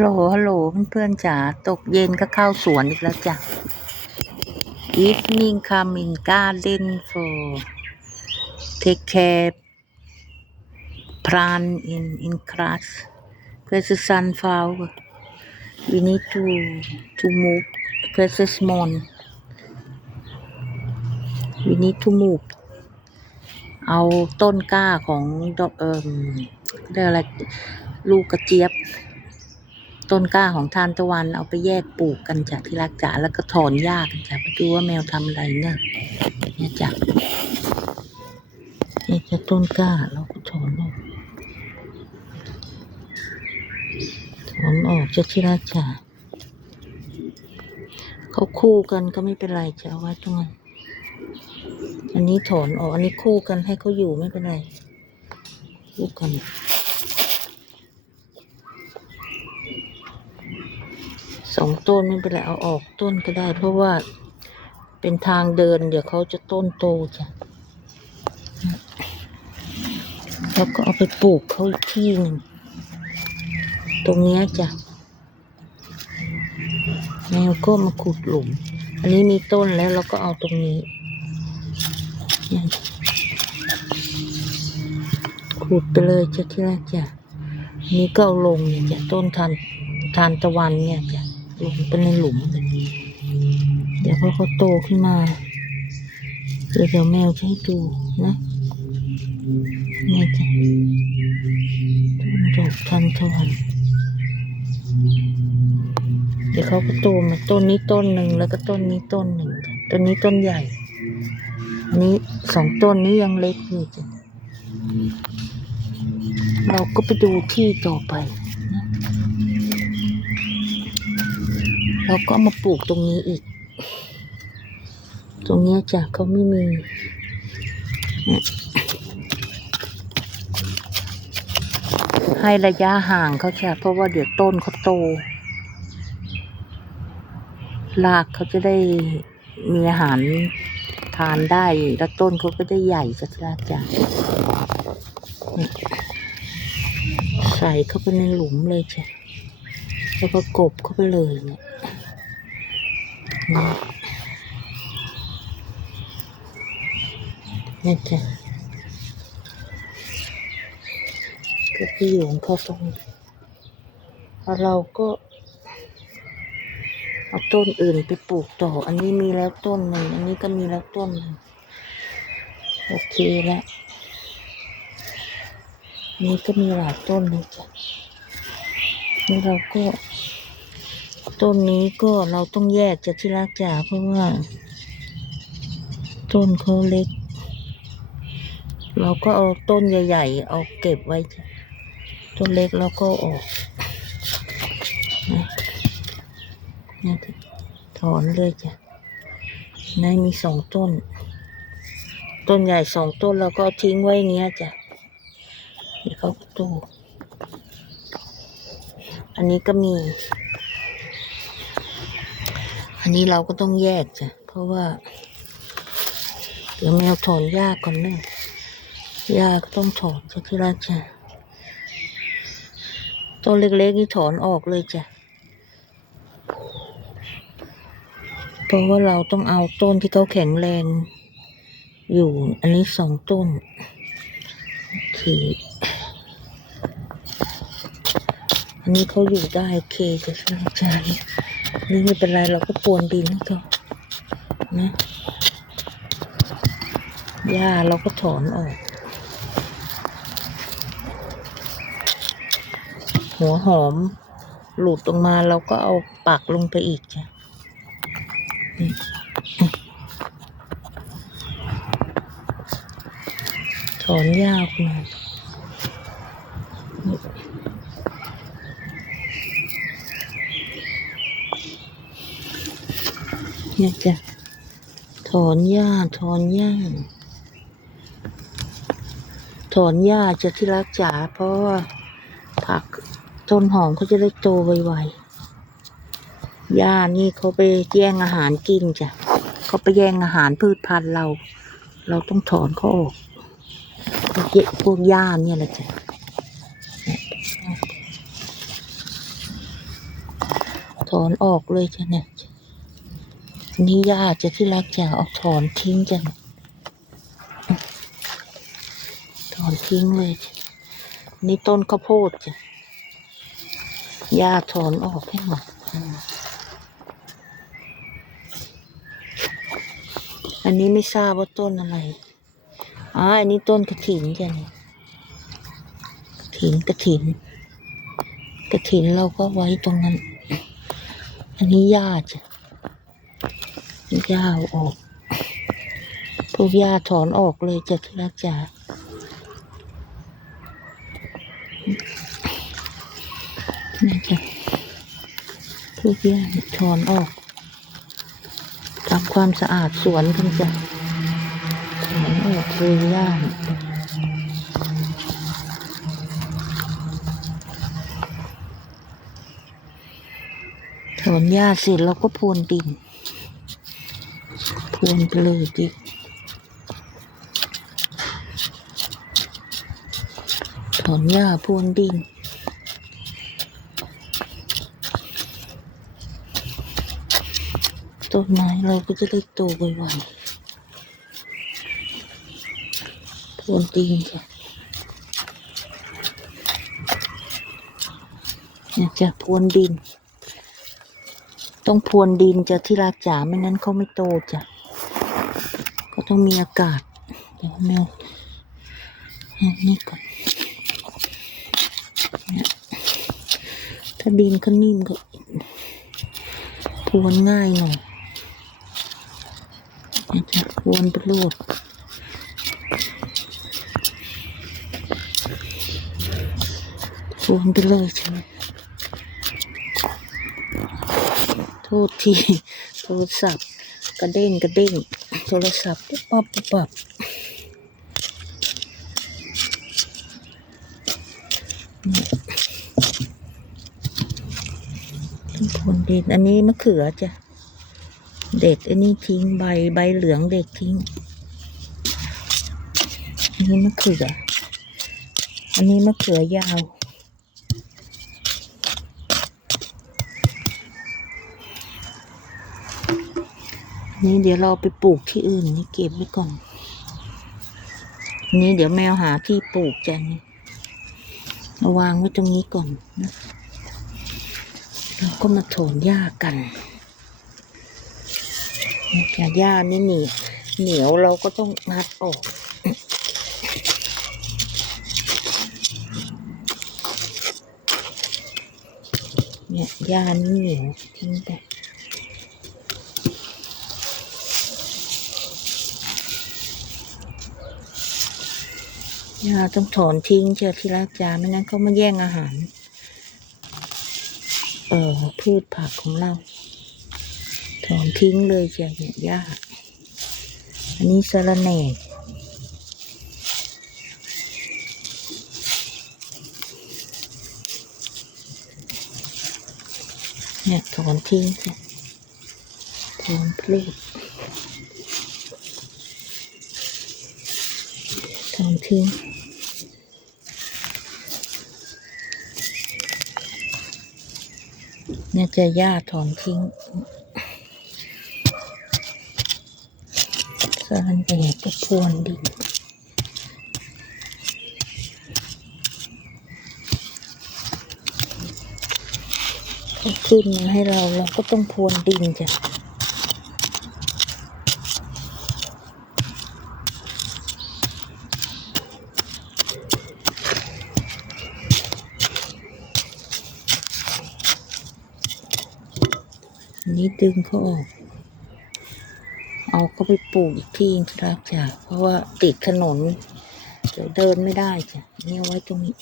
โหลฮัลโหลเพื่อนๆจ๋าตกเย็นก็เข้าสวนอีกแล้วจ้ะ Evening come in garden for take care plant in in class Precious sunflower we need to to move Precious mon we need to move เอาต้นกล้าของเอ่มเรียกอะไรลูกกระเจี๊ยบ ต้นกล้าของทานตะวันเอาไปแยกปลูกกันจ้ะที่รักจ๋าแล้วก็ถอนหญ้ากันจ้ะไปดูว่าแมวทำอะไรเนี่ยเนี่ยจ้ะนี่จะต้นกล้าเราก็ถอนออกถอนออกจะที่รักจ๋าเขาคู่กันก็ไม่เป็นไรจะเอาไว้ตรงนั้นอันนี้ถอนออกอันนี้คู่กันให้เขาอยู่ไม่เป็นไรคู่กัน องต้นไม่เป็นไรเอาออกต้นก็ได้ เพราะว่าเป็นทางเดิน เดี๋ยวเขาจะต้นโตจ้ะแล้วก็เอาไปปลูกเขาอีกที่หนึ่งตรงนี้จ้ะแมวก็มาขุดหลุม อันนี้มีต้นแล้วเราก็เอาตรงนี้ขุดไปเลยจ้ะที่แรกจ้ะนนี้ก็เอาลงเนี่ยจ้ะต้นทานทานตะวันเนี่ยจ้ะ ลงไปในหลุม เดี๋ยวพอเขาโตขึ้นมาเดี๋ยวเดี๋ยวแมวจะให้ดูนะนี่จะต้นดอกทันทวันเดี๋ยวเขาก็โตมาต้นนี้ต้นหนึ่งแล้วก็ต้นนี้ต้นหนึ่งต้นนี้ต้นใหญ่นนี้สองต้นนี้ยังเล็กอยู่จ้ะเราก็ไปดูที่ต่อไป เราก็มาปลูกตรงนี้อีก ตรงนี้จ้ะเขาไม่มีให้ระยะห่างเขาจ้ะเพราะว่าเดี๋ยวต้นเขาโตรากเขาจะได้มีอาหารทานได้ แล้วต้นเขาก็ได้ใหญ่จ้ะจ้ะใส่เข้าไปในหลุมเลยจ้ะแล้วก็กบเข้าไปเลยเนี่ย นี่จ้ะก็ที่อยู่ของเขาตรงนี้แล้วเราก็เอาต้นอื่นไปปลูกต่อ อันนี้มีแล้วต้นหนึ่ง อันนี้ก็มีแล้วต้นหนึ่ง โอเคแล้วนนี้ก็มีหลายต้นเลยจ้ะนี่เราก็ ต้นนี้ก็เราต้องแยกจากที่รักจ๋าเพราะว่า ต้นเขาเล็ก เราก็เอาต้นใหญ่ ๆ เอาเก็บไว้ ต้นเล็กเราก็ออกนะถอนเลยจ้ะในมีสองต้น ต้นใหญ่สองต้นเราก็ทิ้งไว้เงี้ยจ้ะเดี๋ยวเขาก็โตอันนี้ก็มี นนี้เราก็ต้องแยกจ้ะ เพราะว่า เดี๋ยวแมวถอนหญ้าก่อนเนอะหญ้าก็ต้องถอนจ้ะที่รักจ้ะต้นเล็กๆนี่ถอนออกเลยจ้ะ เพราะว่าเราต้องเอาต้นที่เขาแข็งแรงอยู่ อันนี้สองต้นโอเคอันนี้เขาอยู่ได้โอเคจะใช่ใช่ นี่ไม่เป็นไรเราก็ปวนดินให้เขานะหญ้าเราก็ถอนออก หัวหอม หลุดออกมาเราก็เอาปักลงไปอีกจ้ะถอนหญ้าออกมา เนี่ยจ้ะถอนหญ้าถอนหญ้าถอนหญ้าจะที่รักจ๋าเพราะว่าผักต้นหอมเขาจะได้โตไวๆหญ้านี่เขาไปแย่งอาหารกินจ้ะเขาไปแย่งอาหารพืชพันธุ์เรา เราต้องถอนเขาออกพวกเยพวกหญ้าเนี่ยแหละจ้ะถอนออกเลยจ้ะเนี่ย นี่หญ้าจะที่รักจะเอาถอนทิ้งจ้ะถอนทิ้งเลย นี่ต้นข้าวโพดจ้ะหญ้าถอนออกให้หมดอันนี้ไม่ทราบว่าต้นอะไรอ๋ออันนี้ต้นกระถินจ้ะนี่กระถินกระถินกระถินเราก็ไว้ตรงนั้น อันนี้หญ้าจ้ะ หญ้าออก พวกหญ้าถอนออกเลยจ้ะที่รักจ๋านี่จ้ะพวกหญ้าถอนออกทำความสะอาดสวนกันจ้ะถอนออกเลยหญ้าถอนหญ้าเสร็จเราก็พรวนดิน วนไปเลยดิถอนหญ้าพรวนดินต้นไม้เราก็จะได้โตไวๆพรวนดินจ้ะเนี่ยจะพรวนดิน ต้องพรวนดินจะที่รักจ๋าไม่นั้นเขาไม่โตจ้ะก็ต้องมีอากาศเดี๋ยวแมวนี่ก่อนถ้าดินเขานิ่มก็พรวนง่ายหน่อยเนี่ยจะพรวนไปรูดพรวนไปเลยใช่ไหม โทษทีโทรศัพท์ กระเด้งกระเด้งโทรศัพท์ปุ๊บปั๊บปุ๊บปั๊บนี่ต้นพลเด็ดอันนี้มะเขือจ้ะ เด็ดอันนี้ทิ้งใบใบเหลืองเด็ดทิ้ง อันนี้มะเขือ อันนี้มะเขือยาว นี่เดี๋ยวเราไปปลูกที่อื่นนี่เก็บไว้ก่อน นี่เดี๋ยวแมวหาที่ปลูกจะนี่มาวางไว้ตรงนี้ก่อนนะเราก็มาโถนหญ้ากันนี่หญ้านี่เหนียวเหนียวเราก็ต้องงัดออกเนี่ยหญ้านี่เหนียวทิ้งไป ยาต้องถอนทิ้งเชียวที่รักจาไม่นั้นเขามาแย่งอาหาร เอ่อพืชผักของเรา ถอนทิ้งเลยเชียวเนี่ยยาอันนี้สะระแหน่เนี่ยถอนทิ้งเชียวถอนพืชถอนทิ้ง เนี่ยจะหญ้าถอนทิ้งสรันเอกก็พวนดินเขาขึ้นมาให้เราเราก็ต้องพรวนดินจ้ะ อันนี้ดึงเขาออก เอาเขาไปปลูกอีกที่ครับจ้ะเพราะว่าติดถนนเดี๋ยวเดินไม่ได้จ้ะนี่เอาไว้ตรงนี้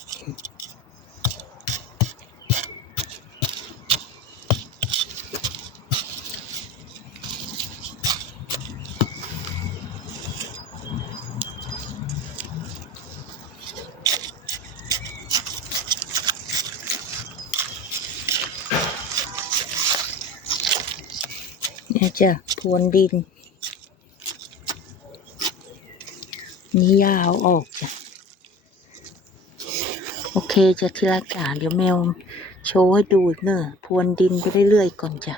จ้ะพรวนดิน นี่ยาวออกจ้ะ โอเคจะที่รักจ๋าเดี๋ยวแมวโชว์ให้ดูอีกเนอะพรวนดินไปเรื่อยๆก่อนจ้ะ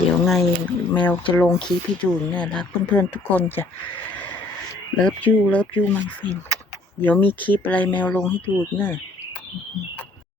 เดี๋ยวไงแมวจะลงคลิปให้ดูเนี่ยรักเพื่อนๆทุกคนจะเลิฟยูเลิฟยูมันฟิน เดี๋ยวมีคลิปอะไรแมวลงให้ดูเนี่ย